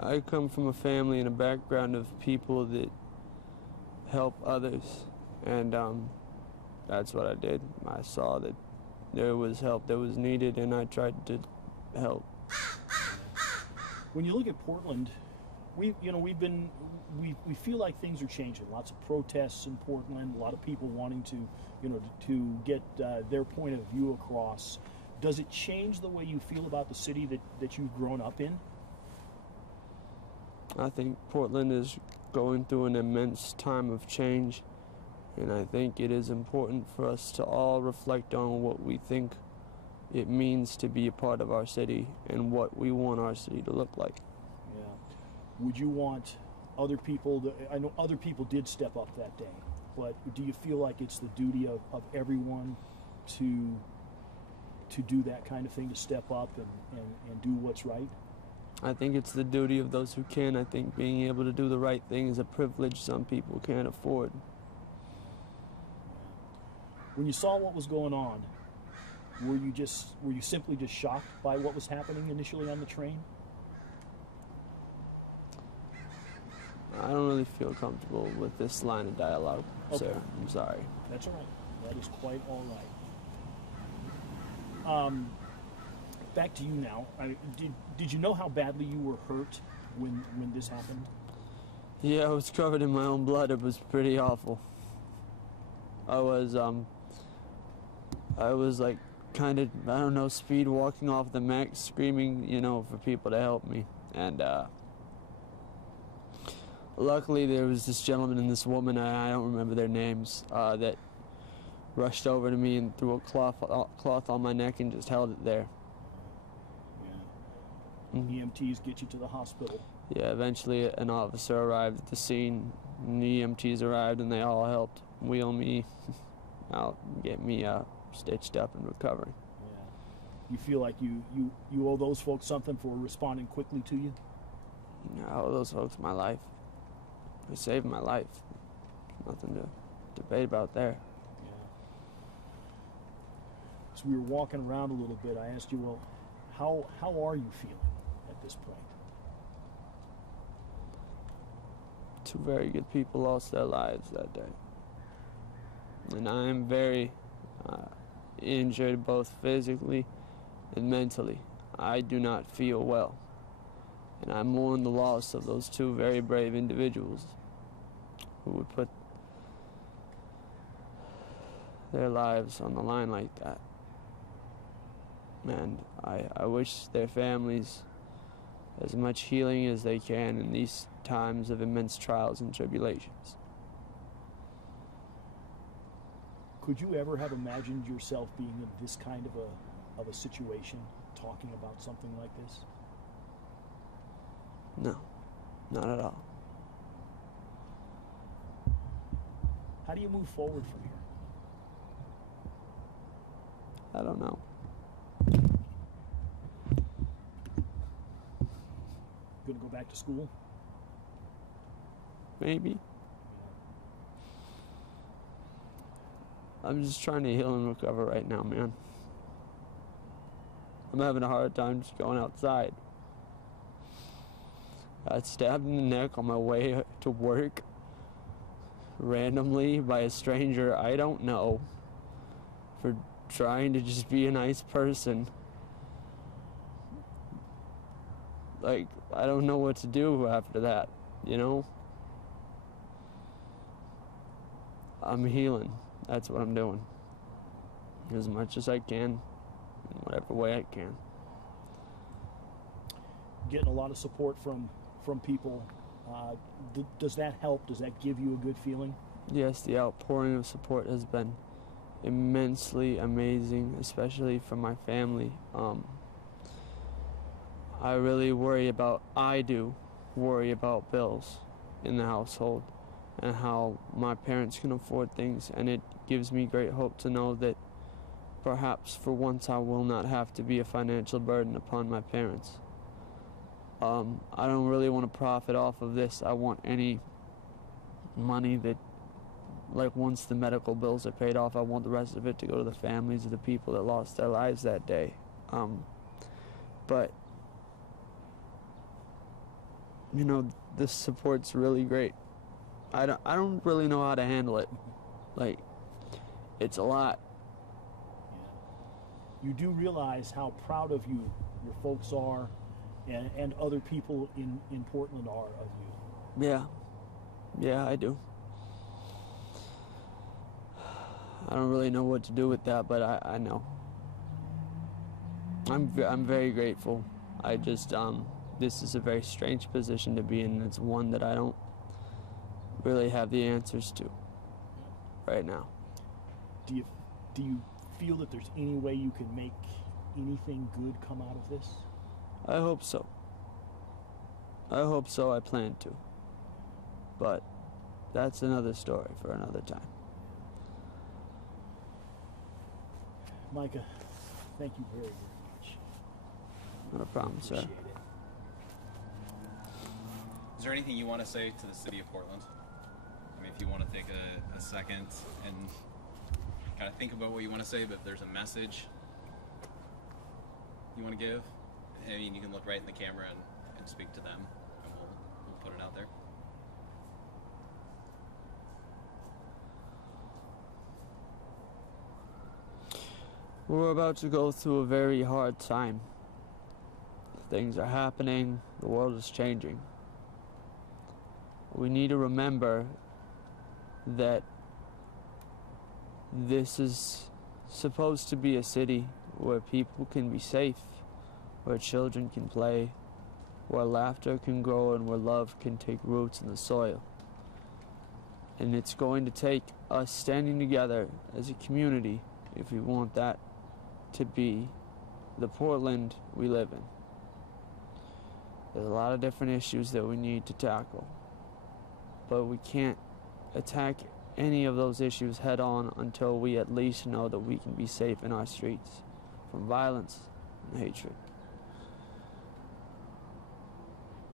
I come from a family and a background of people that help others, and that's what I did. I saw that there was help that was needed, and I tried to help. When you look at Portland, we feel like things are changing. Lots of protests in Portland. A lot of people wanting to get their point of view across. Does it change the way you feel about the city that you've grown up in? I think Portland is going through an immense time of change, and I think it is important for us to all reflect on what we think it means to be a part of our city and what we want our city to look like. Yeah. Would you want other people I know other people did step up that day, but do you feel like it's the duty of everyone to do that kind of thing, to step up and do what's right? I think it's the duty of those who can. I think being able to do the right thing is a privilege some people can't afford. When you saw what was going on, were you simply just shocked by what was happening initially on the train? I don't really feel comfortable with this line of dialogue, okay. sir. I'm sorry. That's all right. That is quite all right. Back to you now. Did you know how badly you were hurt when this happened? Yeah, I was covered in my own blood. It was pretty awful. I was like kind of, I don't know, speed walking off the mech, screaming, for people to help me. And luckily there was this gentleman and this woman, I don't remember their names, that rushed over to me and threw a cloth on my neck and just held it there. Yeah. EMTs get you to the hospital. Yeah, eventually an officer arrived at the scene, and the EMTs arrived, and they all helped wheel me out and get me stitched up and recovering. Yeah. You feel like you owe those folks something for responding quickly to you? I owe those folks my life. They saved my life. Nothing to debate about there. Yeah. As we were walking around a little bit, I asked you, well, how are you feeling at this point? Two very good people lost their lives that day. And I am very injured both physically and mentally. I do not feel well. And I mourn the loss of those two very brave individuals who would put their lives on the line like that. And I wish their families as much healing as they can in these times of immense trials and tribulations. Could you ever have imagined yourself being in this kind of a situation, talking about something like this? No, not at all. How do you move forward from here? I don't know. Gonna go back to school? Maybe. I'm just trying to heal and recover right now, man. I'm having a hard time just going outside. I got stabbed in the neck on my way to work randomly by a stranger I don't know for trying to just be a nice person. Like, I don't know what to do after that, I'm healing. That's what I'm doing. As much as I can, in whatever way I can. Getting a lot of support from people. Does that help? Does that give you a good feeling? Yes, the outpouring of support has been immensely amazing, especially from my family. I do worry about bills in the household and how my parents can afford things, and it gives me great hope to know that perhaps for once I will not have to be a financial burden upon my parents. I don't really want to profit off of this. I want any money that, like, once the medical bills are paid off, I want the rest of it to go to the families of the people that lost their lives that day. But the support's really great. I don't really know how to handle it. Like, it's a lot. You do realize how proud of you your folks are, and other people in Portland are of you. Yeah, I do. I don't really know what to do with that, but I know. I'm very grateful. I just this is a very strange position to be in. It's one that I don't really have the answers to right now. Do you feel that there's any way you can make anything good come out of this? I hope so. I plan to. But that's another story for another time. Micah, thank you very, very much. Not a problem, sir. Appreciate it. Is there anything you want to say to the city of Portland? I mean, if you want to take a second and kind of think about what you want to say, but if there's a message you want to give, I mean, you can look right in the camera and speak to them, and we'll put it out there. We're about to go through a very hard time. Things are happening, the world is changing. We need to remember that this is supposed to be a city where people can be safe, where children can play, where laughter can grow, and where love can take roots in the soil. And it's going to take us standing together as a community if we want that to be the Portland we live in. There's a lot of different issues that we need to tackle, but we can't attack any of those issues head on until we at least know that we can be safe in our streets from violence and hatred.